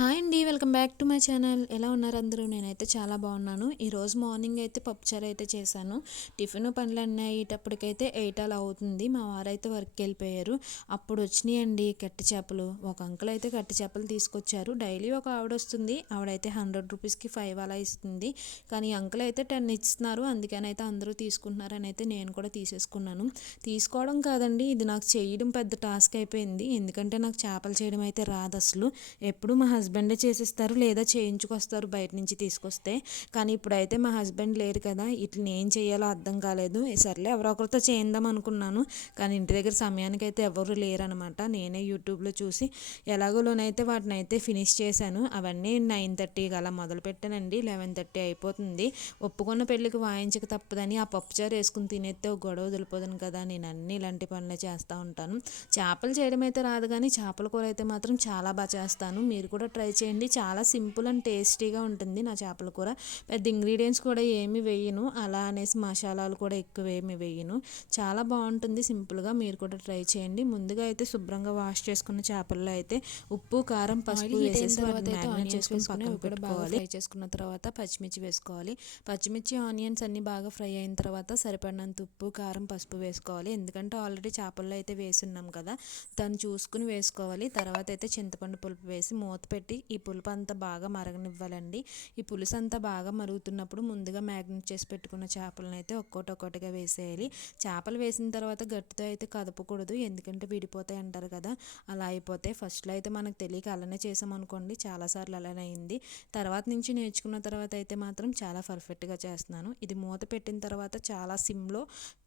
Hi అండి. Welcome back to my channel. ఎలా ఉన్నారు అందరూ? నేనైతే చాలా బాగున్నాను. ఈరోజు మార్నింగ్ అయితే పప్పుచారు అయితే చేశాను. టిఫిన్ పనులన్నీ అయ్యేటప్పటికైతే 8 అలా అవుతుంది. మా వారైతే వర్క్కి వెళ్ళిపోయారు. అప్పుడు వచ్చినాయండి కట్టి చేపలు. ఒక అంకుల్ అయితే కట్టి చేపలు తీసుకొచ్చారు. డైలీ ఒక ఆవిడ వస్తుంది. ఆవిడైతే 100 రూపీస్కి 5 అలా ఇస్తుంది. కానీ అంకుల్ అయితే 10 ఇస్తున్నారు. అందుకని అయితే అందరూ తీసుకుంటున్నారని అయితే నేను కూడా తీసేసుకున్నాను. తీసుకోవడం కాదండి, ఇది నాకు చేయడం పెద్ద టాస్క్ అయిపోయింది. ఎందుకంటే నాకు చేపలు చేయడం అయితే రాదు అసలు. ఎప్పుడు మా హస్బెండే చేసిస్తారు లేదా చేయించుకొస్తారు బయట నుంచి తీసుకొస్తే. కానీ ఇప్పుడైతే మా హస్బెండ్ లేరు కదా, ఇట్లా ఏం చేయాలో అర్థం కాలేదు. సర్లే ఎవరో ఒకరితో చేయిందాం అనుకున్నాను. కానీ ఇంటి దగ్గర సమయానికి అయితే ఎవరు లేరనమాట. నేనే యూట్యూబ్లో చూసి ఎలాగోలోనైతే వాటిని అయితే ఫినిష్ చేశాను. అవన్నీ 9:30 అలా మొదలు పెట్టానండి. 11:30 అయిపోతుంది. ఒప్పుకున్న పెళ్ళికి వాయించక తప్పదని ఆ పప్పుచారు వేసుకుని తినేస్తే ఒక గొడవ వదిలిపోదును కదా. నేను అన్ని ఇలాంటి పనులే చేస్తూ ఉంటాను. చేపలు చేయడం అయితే రాదు, కానీ చేపల కూర అయితే మాత్రం చాలా బాగా చేస్తాను. మీరు కూడా ట్రై చేయండి. చాలా సింపుల్ అండ్ టేస్టీగా ఉంటుంది నా చేపల కూర. పెద్ద ఇంగ్రీడియంట్స్ కూడా ఏమి వేయను, అలా అనేసి మసాలాలు కూడా ఎక్కువ ఏమి వేయను. చాలా బాగుంటుంది సింపుల్గా. మీరు కూడా ట్రై చేయండి. ముందుగా అయితే శుభ్రంగా వాష్ చేసుకున్న చేపల్లో అయితే ఉప్పు, కారం, పసుపు వేసేసి వాటిని మ్యారినేట్ చేసుకుని పక్కన పెట్టుకోవాలి. ఫ్రై చేసుకున్న తర్వాత పచ్చిమిర్చి వేసుకోవాలి. పచ్చిమిర్చి, ఆనియన్స్ అన్నీ బాగా ఫ్రై అయిన తర్వాత సరిపడినంత ఉప్పు, కారం, పసుపు వేసుకోవాలి. ఎందుకంటే ఆల్రెడీ చేపల్లో అయితే వేసున్నాం కదా, దాన్ని చూసుకుని వేసుకోవాలి. తర్వాత అయితే చింతపండు పులుపు వేసి మూత పెట్టి ఈ పులుపు అంతా బాగా మరగనివ్వాలండి. ఈ పులుసు అంతా బాగా మరుగుతున్నప్పుడు ముందుగా మ్యాగ్నెట్ చేసి పెట్టుకున్న చేపలను అయితే ఒక్కొక్కటిగా వేసేయాలి. చేపలు వేసిన తర్వాత గట్టితో అయితే కదపకూడదు, ఎందుకంటే విడిపోతాయి అంటారు కదా, అలా అయిపోతాయి. ఫస్ట్లో అయితే మనకు తెలియక అలానే చేసామనుకోండి, చాలాసార్లు అలానే అయింది. తర్వాత నుంచి నేర్చుకున్న తర్వాత అయితే మాత్రం చాలా పర్ఫెక్ట్గా చేస్తున్నాను. ఇది మూత పెట్టిన తర్వాత చాలా సిమ్లో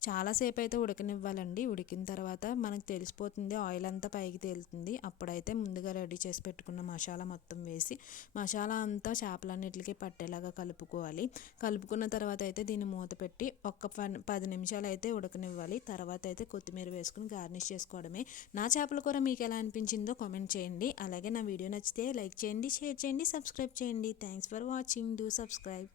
చాలాసేపు అయితే ఉడకనివ్వాలండి. ఉడికిన తర్వాత మనకు తెలిసిపోతుంది, ఆయిల్ అంతా పైకి తేలుతుంది. అప్పుడైతే ముందుగా రెడీ చేసి పెట్టుకున్న మసాలా మొత్తం వేసి మసాలా అంతా చేపలన్నిటికీ పట్టేలాగా కలుపుకోవాలి. కలుపుకున్న తర్వాత అయితే దీన్ని మూత పెట్టి ఒక 10 నిమిషాలు అయితే ఉడకనివ్వాలి. తర్వాత అయితే కొత్తిమీర వేసుకుని గార్నిష్ చేసుకోవడమే. నా చేపల కూర మీకు ఎలా అనిపించిందో కామెంట్ చేయండి. అలాగే నా వీడియో నచ్చితే లైక్ చేయండి, షేర్ చేయండి, సబ్స్క్రైబ్ చేయండి. Thanks for watching. Do subscribe.